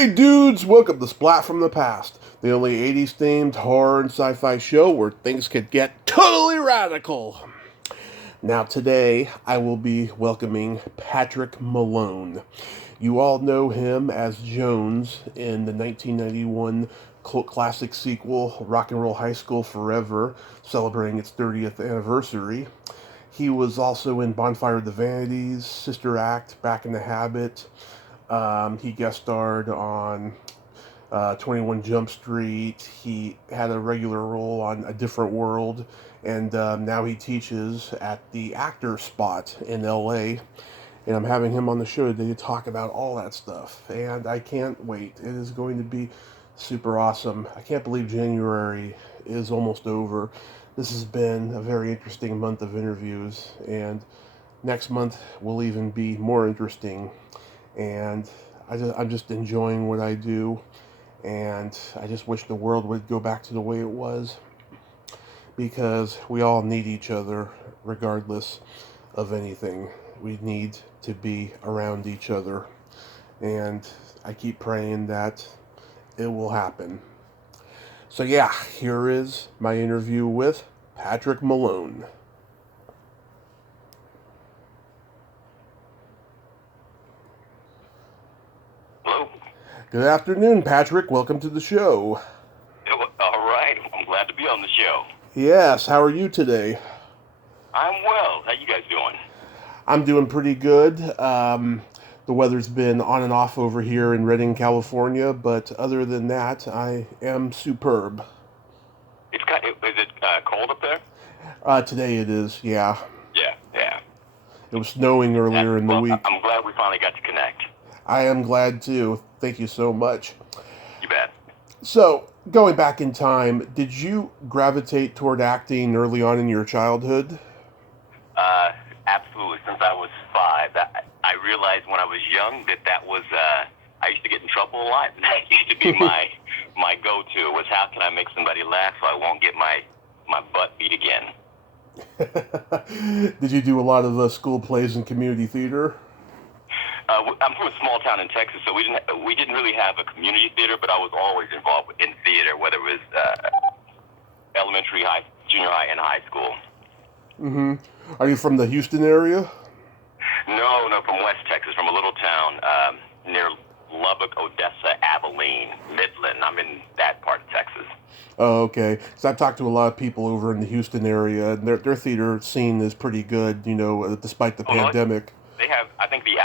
Hey dudes, welcome to Splat from the Past, the only 80s themed horror and sci-fi show where things could get totally radical. Now today, I will be welcoming Patrick Malone. You all know him as Jones in the 1991 cult classic sequel, Rock and Roll High School Forever, celebrating its 30th anniversary. He was also in Bonfire, the Vanities, Sister Act, Back in the Habit. He guest starred on 21 Jump Street. He had a regular role on A Different World, and now he teaches at the Actor Spot in LA. And I'm having him on the show today to talk about all that stuff. And I can't wait. It is going to be super awesome. I can't believe January is almost over. This has been a very interesting month of interviews, and next month will even be more interesting. And I'm just enjoying what I do, and I just wish the world would go back to the way it was, because we all need each other regardless of anything. We need to be around each other, and I keep praying that it will happen. So yeah, here is my interview with Patrick Malone. Hello. Good afternoon, Patrick. Welcome to the show. All right. I'm glad to be on the show. Yes, how are you today? I'm well. How you guys doing? I'm doing pretty good. The weather's been on and off over here in Redding, California, but other than that, I am superb. Is it cold up there? Today it is, yeah. Yeah. Yeah. It was snowing earlier in the Well, week. I'm glad we finally got to connect. I am glad too. Thank you so much. You bet. So, going back in time, did you gravitate toward acting early on in your childhood? Absolutely. Since I was 5, I realized when I was young that was I used to get in trouble a lot. That used to be my go-to was how can I make somebody laugh so I won't get my butt beat again. Did you do a lot of school plays and community theater? I'm from a small town in Texas, so we didn't really have a community theater, but I was always involved in theater, whether it was elementary, junior high, and high school. Mm-hmm. Are you from the Houston area? No, from West Texas, from a little town near Lubbock, Odessa, Abilene, Midland. I'm in that part of Texas. Oh, okay. Because I've talked to a lot of people over in the Houston area, and their theater scene is pretty good, despite the Oh, no, pandemic. they have. I think the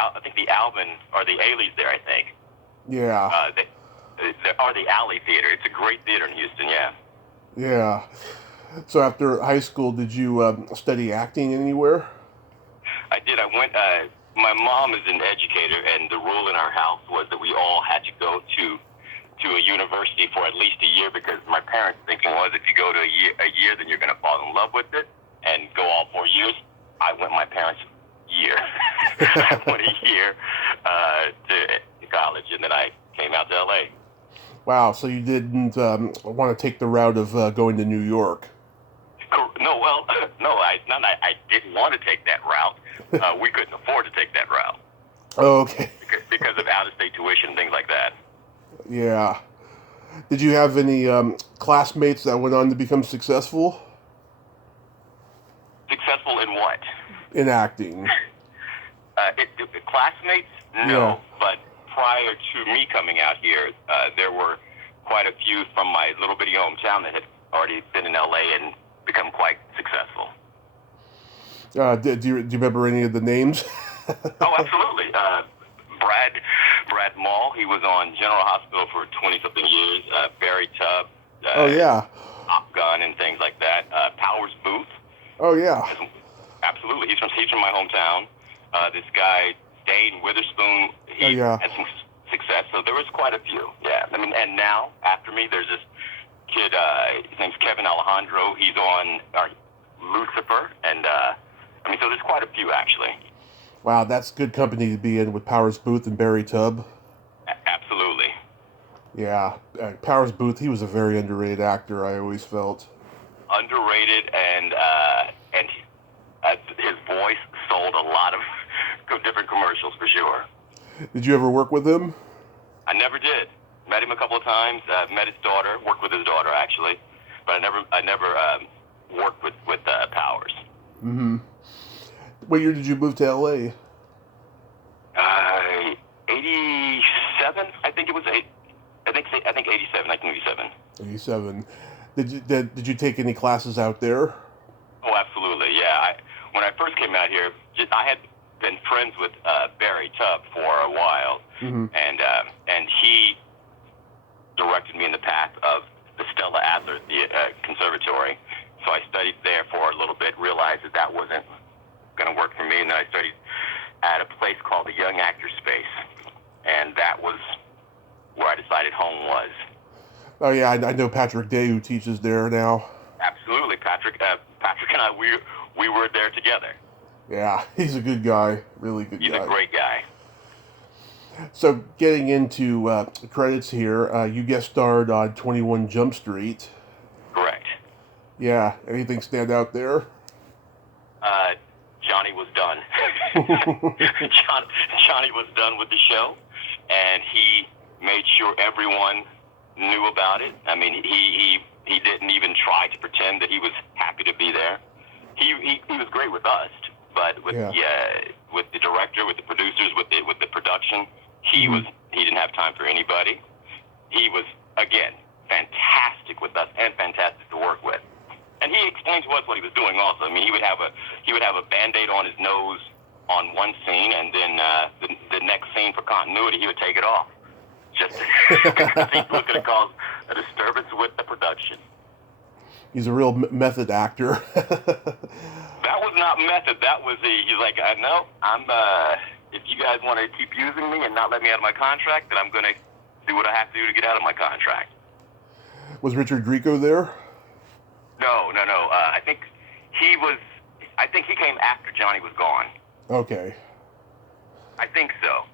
Alvin or the Ailey's there. I think. Yeah. Or the Alley Theater. It's a great theater in Houston. Yeah. Yeah. So after high school, did you study acting anywhere? I did. I went. My mom is an educator, and the rule in our house was that we all had to go to a university for at least a year, because my parents' thinking was if you go to a year, then you're going to fall in love with it and go all 4 years. I went my parents' year. I went a year to college, and then I came out to LA. Wow. So you didn't want to take the route of going to New York? No, well, no, I didn't want to take that route. We couldn't afford to take that route. Oh, okay. Because of out-of-state tuition and things like that. Yeah. Did you have any classmates that went on to become successful? Successful in what? In acting. Classmates? No. Yeah. But prior to me coming out here, there were quite a few from my little bitty hometown that had already been in LA and become quite successful. Do you remember any of the names? Oh, absolutely. Brad Mall, he was on General Hospital for 20-something years. Barry Tubb. Oh, yeah. Top Gun and things like that. Powers Booth. Oh, yeah. Absolutely. He's from my hometown. This guy, Dane Witherspoon, he yeah. had some success. So there was quite a few. Yeah. I mean, and now, after me, there's this kid, his name's Kevin Alejandro. He's on Lucifer. And, so there's quite a few, actually. Wow, that's good company to be in with Powers Booth and Barry Tubb. Absolutely. Yeah, Powers Booth, he was a very underrated actor, I always felt. Underrated, and his voice sold a lot of different commercials, for sure. Did you ever work with him? I never did. Met him a couple of times. Met his daughter. Worked with his daughter actually, but I never worked with Powers. Mm-hmm. What year did you move to L.A.? 87. I think it was eight. I think 87. 1987. 87. Did you take any classes out there? Oh, absolutely. Yeah. When I first came out here, I had been friends with Barry Tubb for a while, Mm-hmm. and he directed me in the path of the Stella Adler Conservatory. So I studied there for a little bit, realized that wasn't going to work for me, and then I studied at a place called the Young Actors Space, and that was where I decided home was. Oh yeah, I know Patrick Day, who teaches there now. Absolutely, Patrick and I, we were there together. Yeah, he's a good guy, really good He's guy. a great guy. So getting into credits here, you guest starred on 21 Jump Street. Correct. Yeah, anything stand out there? Johnny was done. Johnny was done with the show, and he made sure everyone knew about it. I mean, he didn't even try to pretend that he was happy to be there. He was great with us, but with the director, with the producers, with the production, he didn't have time for anybody. He was, again, fantastic with us and fantastic to work with. And he explained to us what he was doing also. I mean, he would have a Band-Aid on his nose on one scene, and then the next scene for continuity, he would take it off. Just because he was going to cause a disturbance with the production. He's a real method actor. That was not method. That was he's like, no, if you guys want to keep using me and not let me out of my contract, then I'm going to do what I have to do to get out of my contract. Was Richard Grieco there? No. I think he came after Johnny was gone. Okay. I think so.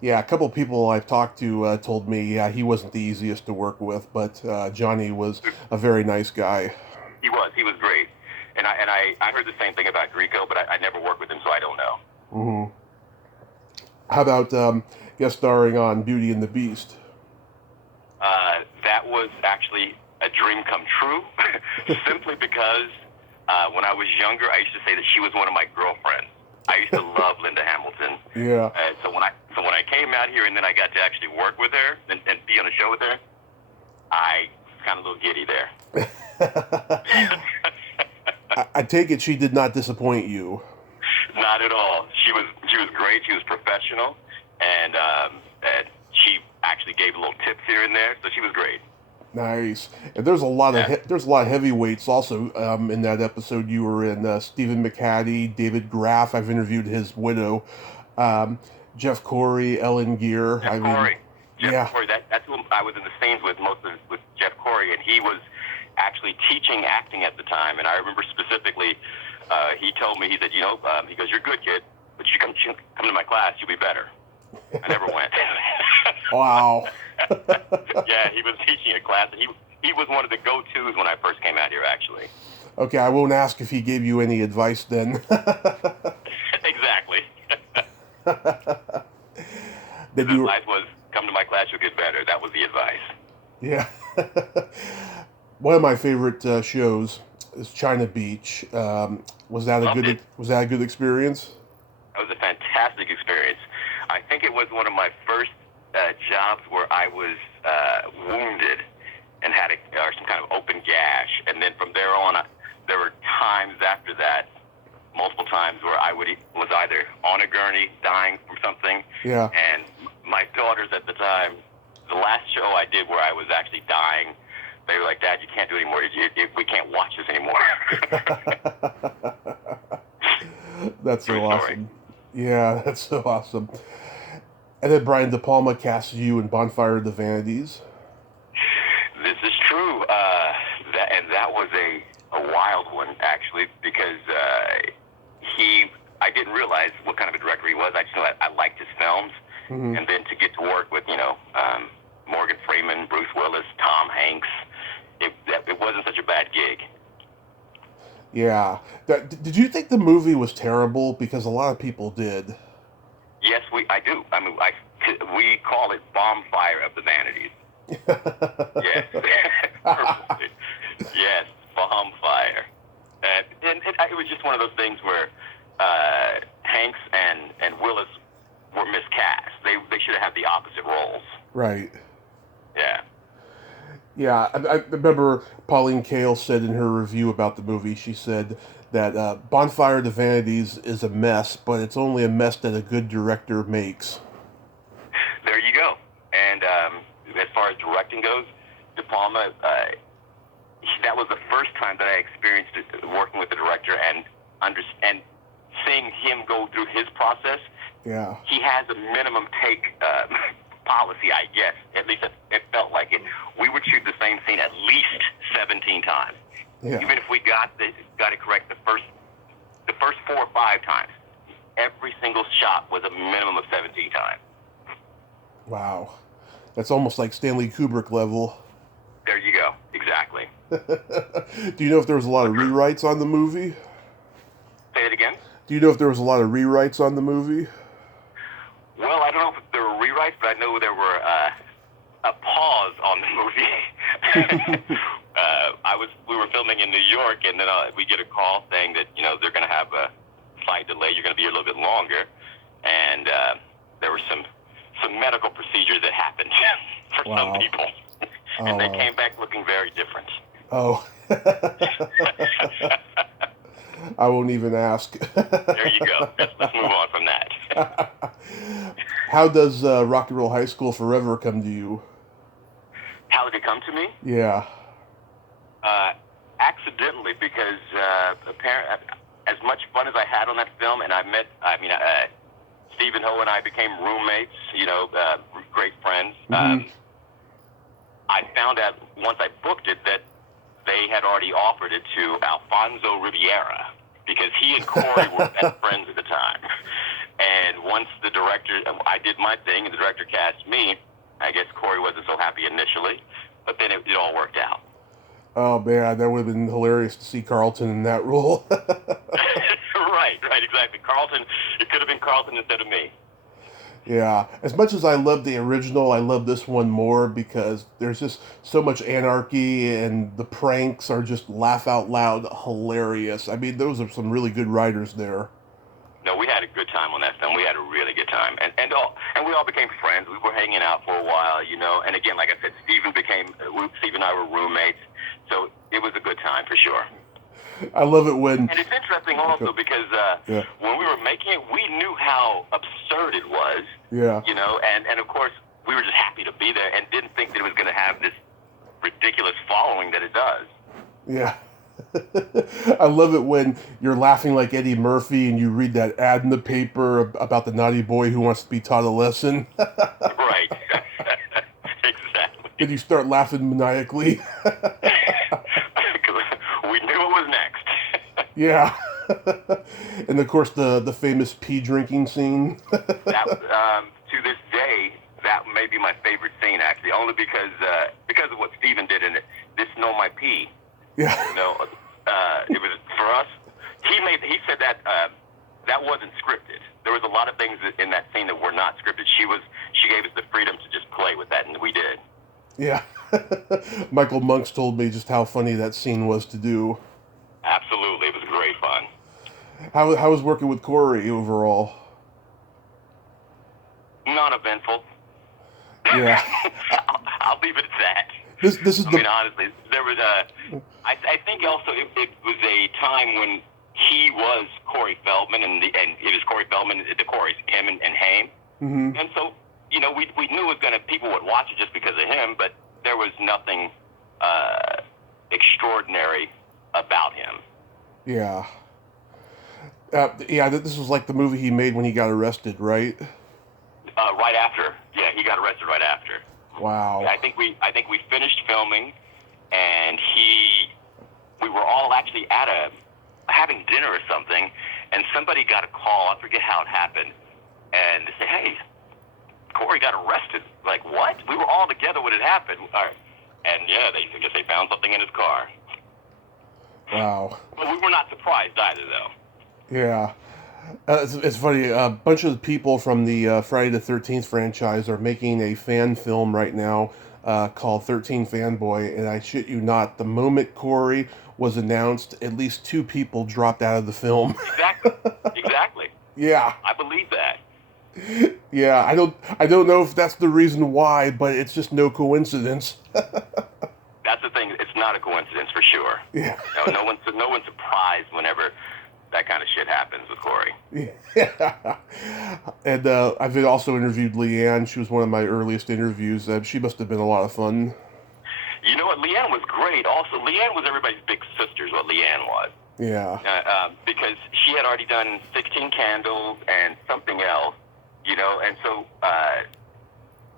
Yeah, a couple people I've talked to told me he wasn't the easiest to work with, but Johnny was a very nice guy. He was great. And I heard the same thing about Grieco, but I never worked with him, so I don't know. Mm-hmm. How about guest starring on Beauty and the Beast? That was actually a dream come true, simply because when I was younger, I used to say that she was one of my girlfriends. I used to love Linda Hamilton. Yeah. So when I came out here and then I got to actually work with her and be on a show with her, I was kind of a little giddy there. I take it she did not disappoint you. Not at all. She was great. She was professional, and she actually gave little tips here and there, so she was great. Nice. And there's a lot of heavyweights also in that episode you were in. Stephen McHattie, David Graff. I've interviewed his widow. Jeff Corey, Ellen Gear. Jeff Corey. That's who I was in the scenes with with Jeff Corey, and he was actually teaching acting at the time. And I remember specifically, he told me, he said, he goes, "You're a good kid, but you come to my class, you'll be better." I never went. Wow. Yeah, he was teaching a class, and he was one of the go-tos when I first came out here, actually. Okay, I won't ask if he gave you any advice then. Exactly. His advice was, come to my class, you'll get better. That was the advice. Yeah. One of my favorite shows is China Beach. Was that a good experience? It was a fantastic experience. I think it was one of my first jobs where I was wounded and had some kind of open gash, and then from there on, there were times after that, multiple times, where I was either on a gurney dying from something, and my daughters at the time, the last show I did where I was actually dying, they were like, "Dad, you can't do it anymore. We can't watch this anymore." That's so awesome. Yeah, that's so awesome. And then Brian De Palma cast you in Bonfire of the Vanities. This is true. That was a wild one, actually, because I didn't realize what kind of a director he was. I just knew I liked his films. Mm-hmm. And then to get to work with, Morgan Freeman, Bruce Willis, Tom Hanks, it wasn't such a bad gig. Yeah. Did you think the movie was terrible? Because a lot of people did. Yes, I do. I mean, We call it Bonfire of the Vanities. Yes. Perfectly. Yes, Bonfire. And it was just one of those things where Hanks and Willis were miscast. They should have had the opposite roles. Right. Yeah. Yeah, I remember Pauline Kael said in her review about the movie, she said that Bonfire of the Vanities is a mess, but it's only a mess that a good director makes. There you go. And as far as directing goes, De Palma, that was the first time that I experienced it, working with the director and seeing him go through his process. Yeah. He has a minimum take policy, I guess. At least it felt like it. We would shoot the same scene at least 17 times. Yeah. Even if we got it correct the first 4 or 5 times, every single shot was a minimum of 17 times. Wow. That's almost like Stanley Kubrick level. There you go. Exactly. Do you know if there was a lot of rewrites on the movie? Say it again? Do you know if there was a lot of rewrites on the movie? Well, I don't know if there were rewrites, but I know there were a pause on the movie. We were filming in New York, and then we get a call saying that they're going to have a flight delay. You're going to be here a little bit longer, and there were some medical procedures that happened for some people, and they came back looking very different. Oh. I won't even ask. There you go. Let's move on from that. How does Rock and Roll High School Forever come to you? How did it come to me? Yeah. Accidentally, because as much fun as I had on that film, and Stephen Ho and I became roommates, great friends. Mm-hmm. I found out once I booked it that they had already offered it to Alfonso Riviera, because he and Corey were best friends at the time. And once the director, I did my thing, and the director cast me. I guess Corey wasn't so happy initially, but then it all worked out. Oh man, that would have been hilarious to see Carlton in that role. Right, exactly. Carlton, it could have been Carlton instead of me. Yeah, as much as I love the original, I love this one more because there's just so much anarchy and the pranks are just laugh out loud hilarious. I mean, those are some really good writers there. No, we had a good time on that film. We had a really good time, and we all became friends. We were hanging out for a while, And again, like I said, Steve and I were roommates, so it was a good time for sure. I love it when... And it's interesting also because when we were making it, we knew how absurd it was. Yeah. And of course, we were just happy to be there and didn't think that it was going to have this ridiculous following that it does. Yeah. I love it when you're laughing like Eddie Murphy and you read that ad in the paper about the naughty boy who wants to be taught a lesson. Right. Exactly. And you start laughing maniacally. We knew it was next. Yeah. And of course the famous pee drinking scene. That to this day, that may be my favorite scene actually, only because of what Steven did in it. This know my pee. Yeah. It was for us. He said that that wasn't scripted. There was a lot of things in that scene that were not scripted. She gave us the freedom to just play with that, and we did. Yeah. Michael Monks told me just how funny that scene was to do. Absolutely, it was great fun. How was working with Corey overall? Not eventful. Yeah. I'll leave it at that. This is honestly, there was I think also it was a time when he was Corey Feldman, and it was Corey Feldman, the Corey's him and Haim. Mm-hmm. And so, we knew it was people would watch it just because of him, but there was nothing extraordinary about him. Yeah. This was like the movie he made when he got arrested, right? Right after. Yeah, he got arrested right after. Wow. I think we finished filming, and we were all actually having dinner or something, and somebody got a call. I forget how it happened, and they said, "Hey, Corey got arrested." Like, what? We were all together when it happened. And yeah, I guess they found something in his car. Wow. But we were not surprised either, though. Yeah. It's funny. A bunch of the people from the Friday the 13th franchise are making a fan film right now called 13 Fanboy, and I shit you not, the moment Corey was announced, at least two people dropped out of the film. Exactly. Exactly. Yeah. I believe that. Yeah, I don't know if that's the reason why, but it's just no coincidence. That's the thing. It's not a coincidence for sure. Yeah. No one's surprised whenever that kind of shit happens with Corey. Yeah. And I've also interviewed Leanne. She was one of my earliest interviews. She must have been a lot of fun. You know what? Leanne was great. Also, Leanne was everybody's big sister, is what Leanne was. Yeah. Because she had already done 16 Candles and something else, and so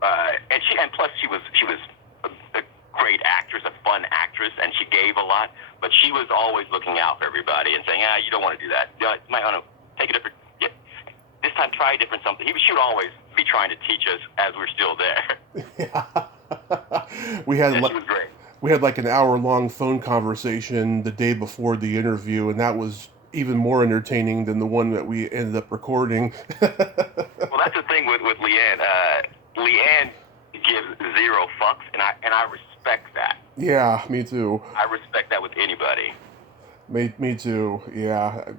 and plus she was a great actress, a fun actress, and she gave a lot, but she was always looking out for everybody and saying, you don't want to do that. You might want to take a different, this time try a different something. She would always be trying to teach us as we're still there. Yeah. She was great. We had like an hour-long phone conversation the day before the interview, and that was even more entertaining than the one that we ended up recording. Well, that's the thing with Leanne. Leanne gives zero fucks, and I respect that. Yeah, me too. I respect that with anybody. Me too. Yeah.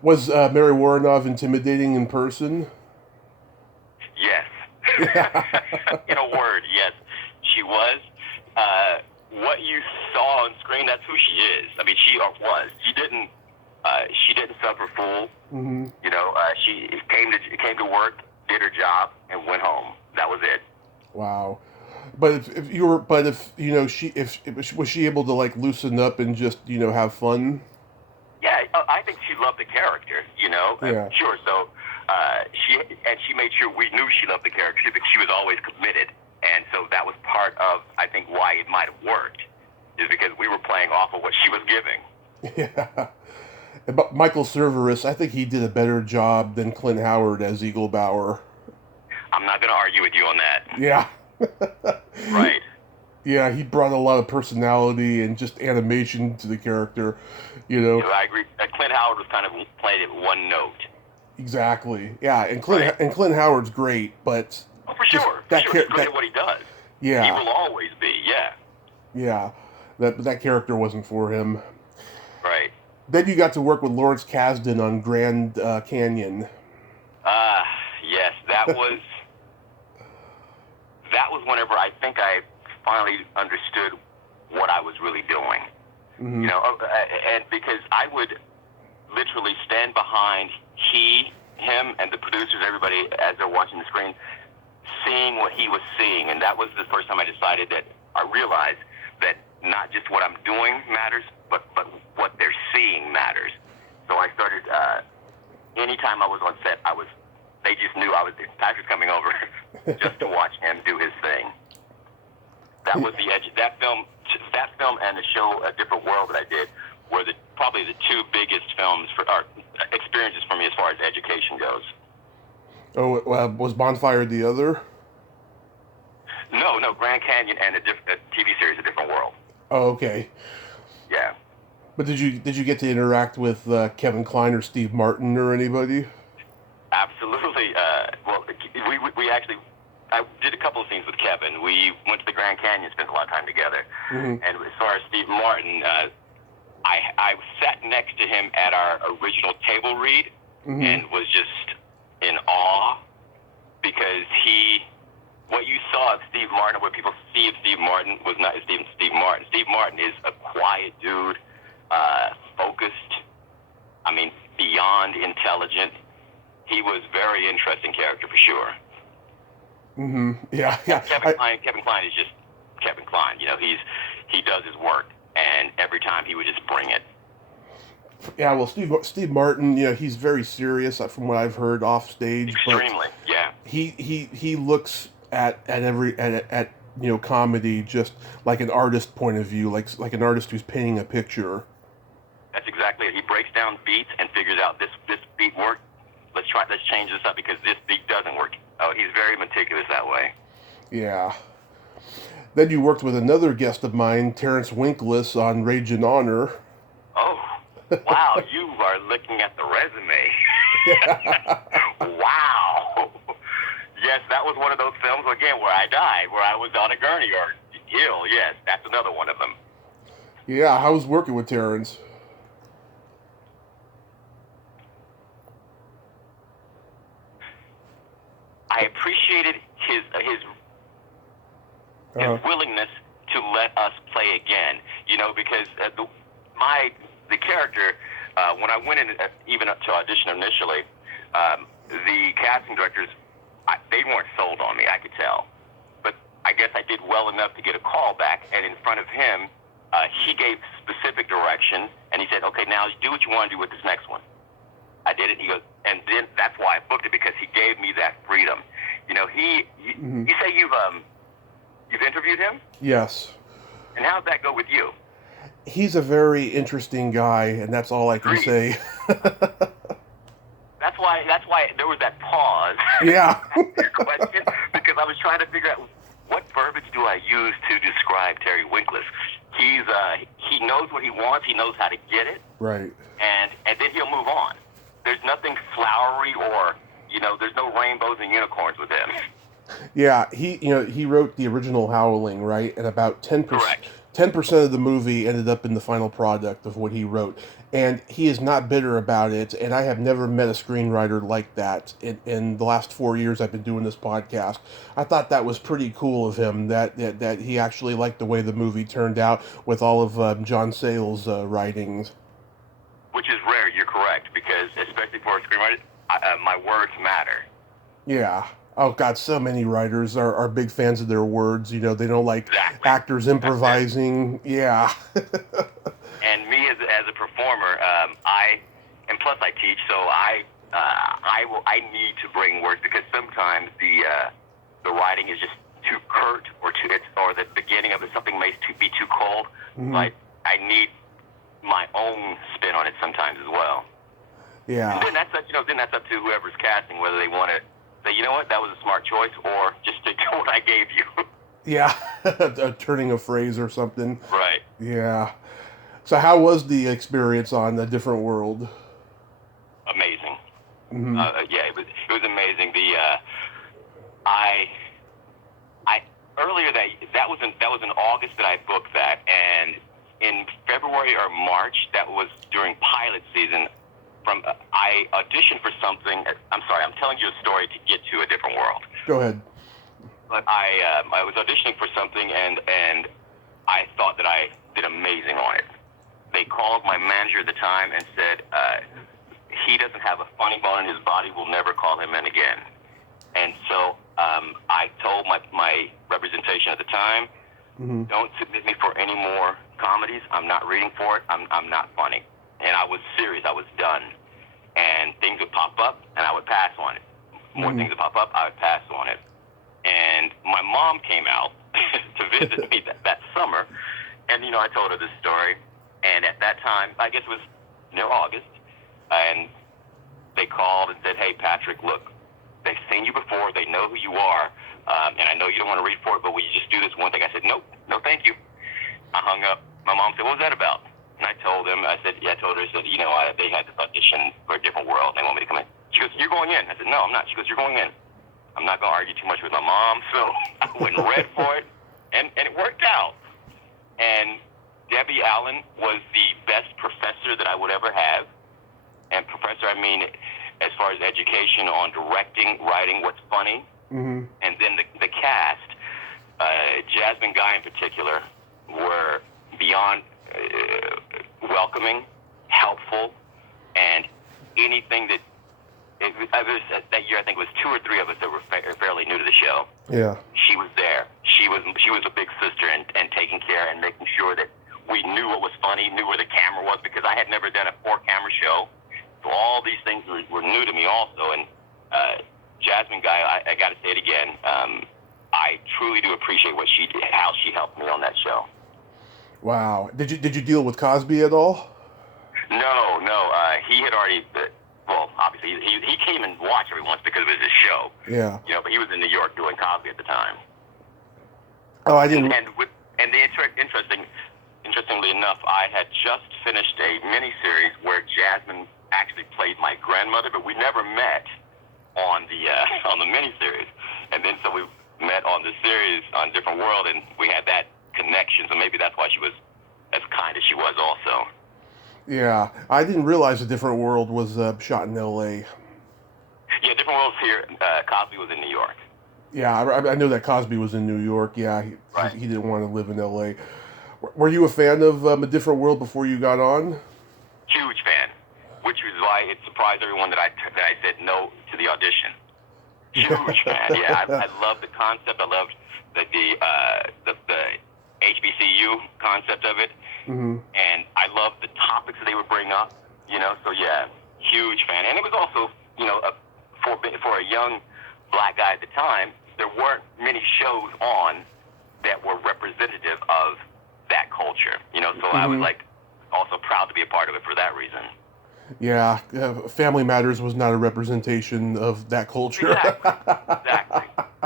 Was Mary Warrenov intimidating in person? Yes. In a word, yes, she was. What you saw on screen, that's who she is. I mean, she was. She didn't suffer fool. Mm-hmm. She came to work, did her job, and went home. That was it. Wow. But if was she able to like loosen up and just have fun? Yeah, I think she loved the character. Yeah. Sure. So she made sure we knew she loved the character because she was always committed, and so that was part of I think why it might have worked is because we were playing off of what she was giving. Yeah. But Michael Cerveris, I think he did a better job than Clint Howard as Eagle Bauer. I'm not going to argue with you on that. Yeah. Right. Yeah, he brought a lot of personality and just animation to the character, I agree. Clint Howard was kind of played it one note. Exactly. Yeah, and Clint Howard's great, but for sure. He's great at what he does. Yeah. He will always be. Yeah. Yeah. That character wasn't for him. Right. Then you got to work with Lawrence Kasdan on Grand Canyon. Yes, that was whenever I think I finally understood what I was really doing. Mm-hmm. And because I would literally stand behind him, and the producers, everybody, as they're watching the screen, seeing what he was seeing. And that was the first time I decided that I realized that not just what I'm doing matters, but what they're seeing matters. So I started, anytime I was on set, they just knew Patrick's coming over just to watch him do his thing. That was the edge. That film and the show A Different World that I did were probably the two biggest films experiences for me as far as education goes. Oh, was Bonfire the other? No, Grand Canyon and a TV series, A Different World. Oh, okay. Yeah. But did you get to interact with Kevin Kline or Steve Martin or anybody? Absolutely. Well, we actually, I did a couple of things with Kevin. We went to the Grand Canyon, spent a lot of time together. Mm-hmm. And as far as Steve Martin, I sat next to him at our original table read, mm-hmm. and was just in awe because what you saw of Steve Martin, what people see of Steve Martin was not Steve Martin. Steve Martin is a quiet dude, focused, beyond intelligent. He was a very interesting character for sure. Mm-hmm. Yeah. Kevin Kline is just Kevin Kline. He does his work, and every time he would just bring it. Yeah, well, Steve Martin, he's very serious from what I've heard off stage. Extremely, but yeah. He looks at comedy just like an artist point of view, like an artist who's painting a picture. That's exactly it. He breaks down beats and figures out this beat worked. Let's change this up because this beat doesn't work. Oh, he's very meticulous that way. Yeah. Then you worked with another guest of mine, Terrence Winkless, on Rage and Honor. Oh, wow, you are looking at the resume. Wow. Yes, that was one of those films, again, where I died, where I was on a gurney or ill. Yes, that's another one of them. Yeah, how was working with Terrence? I appreciated his willingness to let us play again. Because the character, when I went in, even up to audition initially, the casting directors, they weren't sold on me. I could tell, but I guess I did well enough to get a call back. And in front of him, he gave specific direction, and he said, "Okay, now do what you want to do with this next one." I did it. He goes, and then that's why I booked it, because he gave me that freedom. You say you've interviewed him? Yes. And how'd that go with you? He's a very interesting guy, and that's all I can say. That's why there was that pause. Yeah. Question, because I was trying to figure out what verbiage do I use to describe Terry Winkless. He knows what he wants. He knows how to get it. Right. And then he'll move on. There's nothing flowery or there's no rainbows and unicorns with him. Yeah, he wrote the original Howling, right? And about 10%. Correct. 10% of the movie ended up in the final product of what he wrote. And he is not bitter about it, and I have never met a screenwriter like that in the last 4 years I've been doing this podcast. I thought that was pretty cool of him, that he actually liked the way the movie turned out with all of John Sayles' writings. Which is rare, you're correct, because especially for a screenwriter, my words matter. Yeah. Oh God, so many writers are big fans of their words. They don't like actors improvising. Yeah. And me as a performer, and plus I teach, so I need to bring words, because sometimes the writing is just too curt or the beginning of it, something may be too cold. Mm-hmm. But I need my own spin on it sometimes as well. Yeah. And then that's up to whoever's casting, whether they want to say, you know what, that was a smart choice, or just stick to what I gave you. Yeah, turning a phrase or something. Right. Yeah. So how was the experience on A Different World? Amazing. Mm-hmm. Yeah, it was amazing. I earlier that was in August that I booked that, and in February or March, that was during pilot season. I auditioned for something. I'm sorry, I'm telling you a story to get to A Different World. Go ahead. But I was auditioning for something, and I thought that I did amazing on it. They called my manager at the time and said, he doesn't have a funny bone in his body. We'll never call him in again. And so I told my representation at the time, mm-hmm. Don't submit me for any more comedies. I'm not reading for it. I'm not funny. And I was serious. I was done. And things would pop up, and I would pass on it. More mm-hmm. things would pop up, I would pass on it. And my mom came out to visit me that summer, and I told her this story. And at that time, I guess it was August, and they called and said, "Hey, Patrick, look, they've seen you before. They know who you are, and I know you don't want to read for it, but will you just do this one thing?" I said, "Nope, no, thank you." I hung up. My mom said, "What was that about?" And I told them, I said, they had this audition for A Different World. They want me to come in. She goes, "You're going in." I said, "No, I'm not." She goes, "You're going in." I'm not going to argue too much with my mom, so I went and read for it, and it worked out. And Debbie Allen was the best professor that I would ever have. And professor, I mean, as far as education on directing, writing, what's funny. Mm-hmm. And then the cast, Jasmine Guy in particular, were beyond welcoming, helpful, and anything that year, I think it was 2 or 3 of us that were fairly new to the show. Yeah. She was there. She was a big sister and taking care and making sure that we knew what was funny, knew where the camera was, because I had never done a 4-camera show. So all these things were new to me also. And Jasmine Guy, I got to say it again, I truly do appreciate what she did, how she helped me on that show. Wow. Did you deal with Cosby at all? No. He had already. Well, obviously, he came and watched every once because it was his show. Yeah. But he was in New York doing Cosby at the time. Oh, I didn't. Interestingly enough, I had just finished a miniseries where Jasmine actually played my grandmother, but we never met on the miniseries. And then so we met on the series on Different World, and we had that connection. So maybe that's why she was as kind as she was also. Yeah, I didn't realize A Different World was shot in L.A. Yeah, Different World's here. Cosby was in New York. Yeah, I know that Cosby was in New York. Yeah, Right. he didn't want to live in L.A. Were you a fan of A Different World before you got on? Huge fan, which is why it surprised everyone that I said no to the audition. Huge fan. Yeah, I love the concept. I loved the HBCU concept of it, and I love the topics that they would bring up. So yeah, huge fan. And it was also, for a young black guy at the time, there weren't many shows on that were representative of that culture. So I was like also proud to be a part of it for that reason. Yeah, Family Matters was not a representation of that culture. Exactly.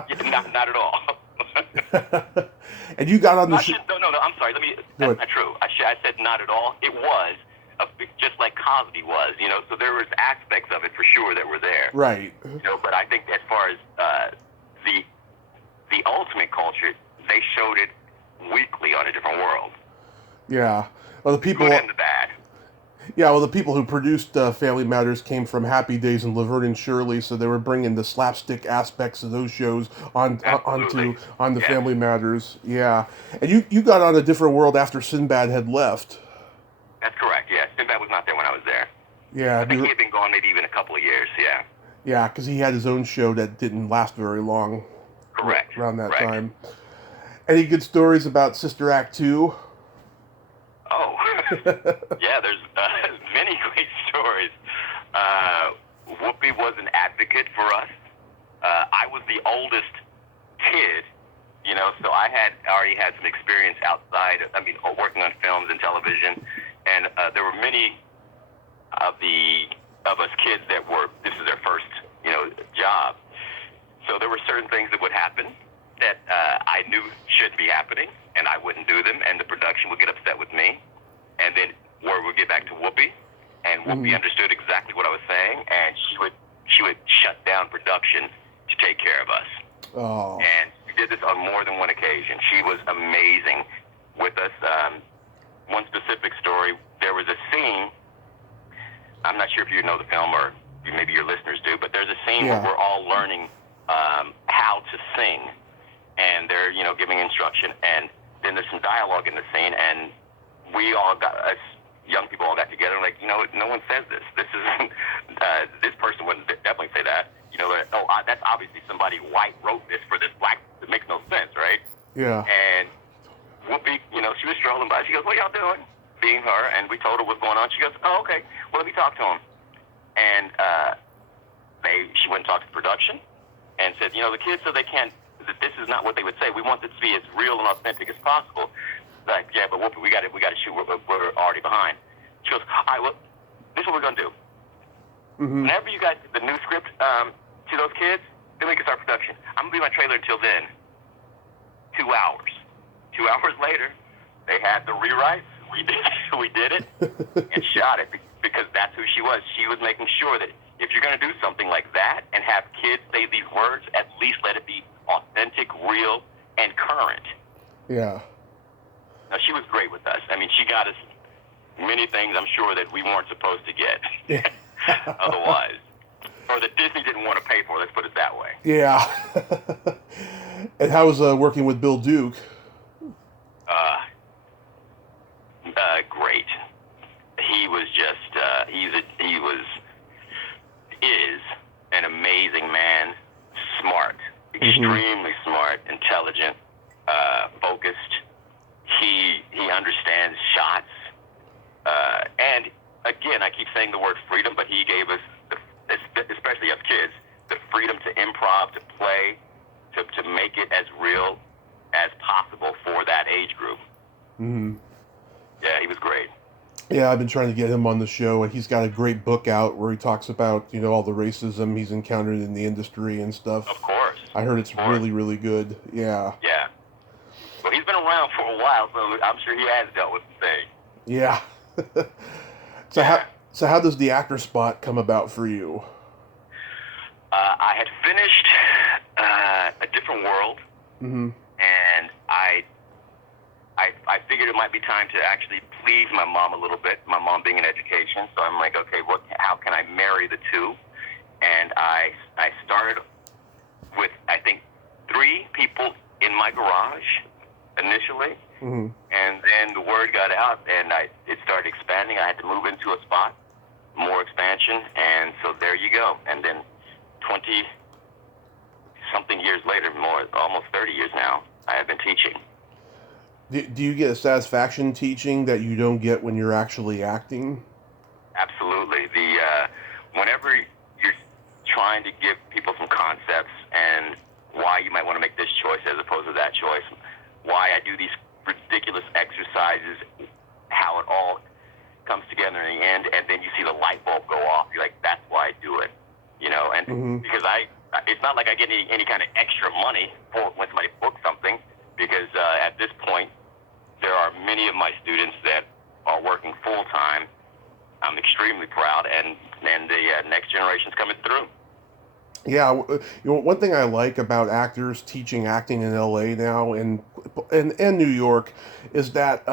Yeah, not at all. And you got on the show. No, I'm sorry. That's not true. I said not at all. It was just like Cosby was, so there was aspects of it for sure that were there. Right. But I think as far as the ultimate culture, they showed it weekly on A Different World. Yeah. Well, the people. Good and the bad. Yeah, well, the people who produced Family Matters came from Happy Days and Laverne and Shirley, so they were bringing the slapstick aspects of those shows onto the Family Matters. Yeah, and you got on A Different World after Sinbad had left. That's correct. Yeah, Sinbad was not there when I was there. Yeah, I think he had been gone maybe even a couple of years. Yeah. Yeah, because he had his own show that didn't last very long. Correct. Around that time. Any good stories about Sister Act 2? Oh, yeah, there's many great stories. Whoopi was an advocate for us. I was the oldest kid, so I had already had some experience outside, working on films and television, and there were many of us kids this is their first, job. So there were certain things that would happen that I knew shouldn't be happening, and I wouldn't do them, and the production would get upset with me, and then word would get back to Whoopi, and Whoopi understood exactly what I was saying, and she would shut down production to take care of us. Oh. And we did this on more than one occasion. She was amazing with us. One specific story, there was a scene, I'm not sure if you know the film or maybe your listeners do, but there's a scene where we're all learning how to sing, and they're, giving instruction, and then there's some dialogue in the scene, and we all us young people all got together and no one says this. This isn't, this person wouldn't definitely say that. That's obviously somebody white wrote this for this black. It makes no sense, right? Yeah. And Whoopi, she was strolling by. She goes, "What y'all doing?" Being her, and we told her what's going on. She goes, "Oh, okay. Well, let me talk to him." And she went and talked to production and said, the kids said that this is not what they would say. We want this to be as real and authentic as possible. Like, yeah, but Whoopi, we got to shoot. We're already behind. She goes, "All right, well, this is what we're gonna do. Whenever you got the new script to those kids, then we can start production. I'm gonna be in my trailer until then." 2 hours. 2 hours later, they had the rewrites. We did it and shot it because that's who she was. She was making sure that if you're going to do something like that and have kids say these words, at least let it be authentic, real, and current. Yeah. Now, she was great with us. She got us many things I'm sure that we weren't supposed to get otherwise. Or that Disney didn't want to pay for, let's put it that way. Yeah. And how was working with Bill Duke? Great. He was just, is an amazing man, smart, extremely smart, intelligent, focused. He understands shots. And again, I keep saying the word freedom, but he gave us, especially us kids, the freedom to improv, to play, to make it as real as possible for that age group. Yeah, he was great. Yeah, I've been trying to get him on the show, and he's got a great book out where he talks about, all the racism he's encountered in the industry and stuff. Of course. I heard it's really, really good. Yeah. Yeah. Well, he's been around for a while, so I'm sure he has dealt with the thing. Yeah. So yeah. So how does the actor spot come about for you? I had finished A Different World, Mm-hmm. and I figured it might be time to actually please my mom a little bit. My mom being in education, so I'm like, okay, how can I marry the two? And I started with, I think, 3 people in my garage initially, Mm-hmm. and then the word got out, and it started expanding. I had to move into a spot, more expansion, and so there you go. And then 20 something years later, almost 30 years now, I have been teaching. Do you get a satisfaction teaching that you don't get when you're actually acting? Absolutely. Whenever you're trying to give people some concepts and why you might want to make this choice as opposed to that choice, why I do these ridiculous exercises, how it all comes together in the end, and then you see the light bulb go off. You're like, that's why I do it, and Mm-hmm. because it's not like I get any kind of extra money when somebody books something, because at this point, there are many of my students that are working full time. I'm extremely proud, and the next generation's coming through. Yeah, one thing I like about actors teaching acting in LA now and New York is that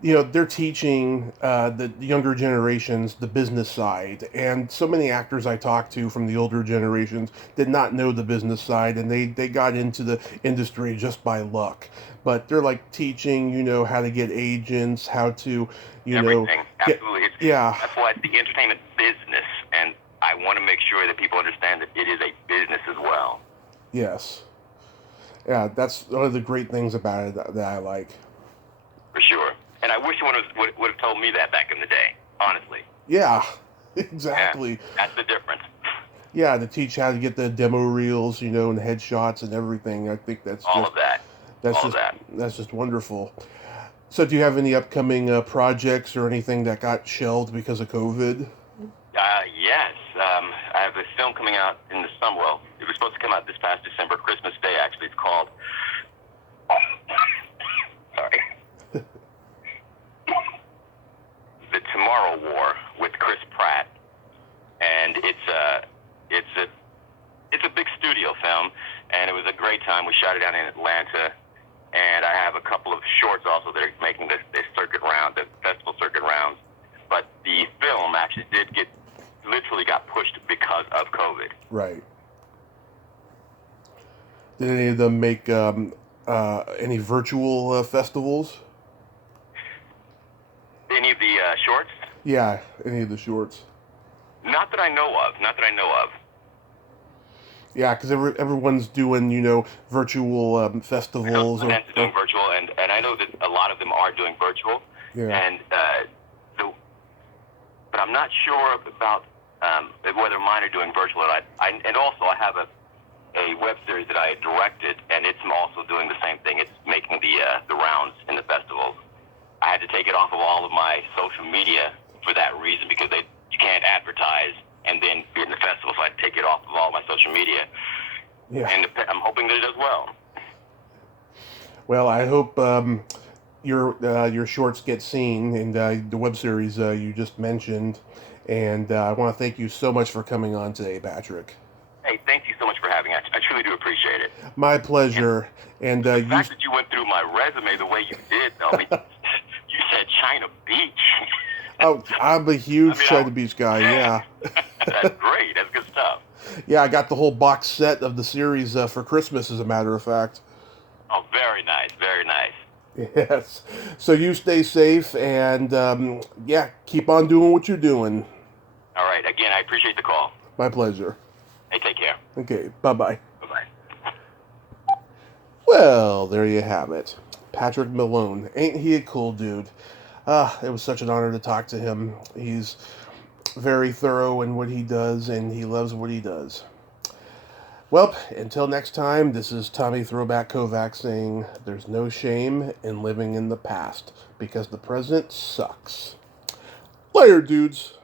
they're teaching the younger generations the business side, and so many actors I talked to from the older generations did not know the business side, and they got into the industry just by luck. But they're like teaching, how to get agents, how to, Everything, get, absolutely. yeah. That's why it's the entertainment business, and I want to make sure that people understand that it is a business as well. Yes. Yeah, that's one of the great things about it that I like. For sure. And I wish someone would have told me that back in the day, honestly. Yeah, exactly. Yeah, that's the difference. Yeah, to teach how to get the demo reels, and headshots and everything. I think that's All just of that. that's All of just that. that's just wonderful. So, do you have any upcoming projects or anything that got shelved because of COVID? Yes. I have a film coming out in the summer. Well, it was supposed to come out this past December, Christmas Day, actually. It's called... Sorry. The Tomorrow War with Chris Pratt. And it's a big studio film, and it was a great time. We shot it down in Atlanta, and I have a couple of shorts also that are making the circuit round, the festival circuit rounds. But the film actually literally got pushed because of COVID. Right. Did any of them make any virtual festivals? Any of the shorts? Yeah, any of the shorts. Not that I know of. Not that I know of. Yeah, because everyone's doing, virtual festivals. I know Sundance is doing virtual, and I know that a lot of them are doing virtual. Yeah. And but I'm not sure about whether mine are doing virtual or not. And also, I have a web series that I directed, and it's also doing the same thing. It's making the rounds in the festivals. I had to take it off of all of my social media for that reason, because you can't advertise and then be in the festival, so I had to take it off of all my social media. Yeah. And I'm hoping that it does well. Well, I hope your shorts get seen in the web series you just mentioned, and I want to thank you so much for coming on today, Patrick. Hey, thank you so much for having me. I truly do appreciate it. My pleasure. And the fact that you went through my resume the way you did, though, you said China Beach. Oh, I'm a huge China Beach guy, yeah. That's great. That's good stuff. Yeah, I got the whole box set of the series for Christmas, as a matter of fact. Oh, very nice. Very nice. Yes. So you stay safe, and keep on doing what you're doing. All right. Again, I appreciate the call. My pleasure. Hey, take care. Okay, bye-bye. Bye-bye. Well, there you have it. Patrick Malone. Ain't he a cool dude? It was such an honor to talk to him. He's very thorough in what he does, and he loves what he does. Well, until next time, this is Tommy Throwback Kovac saying there's no shame in living in the past, because the present sucks. Later, dudes.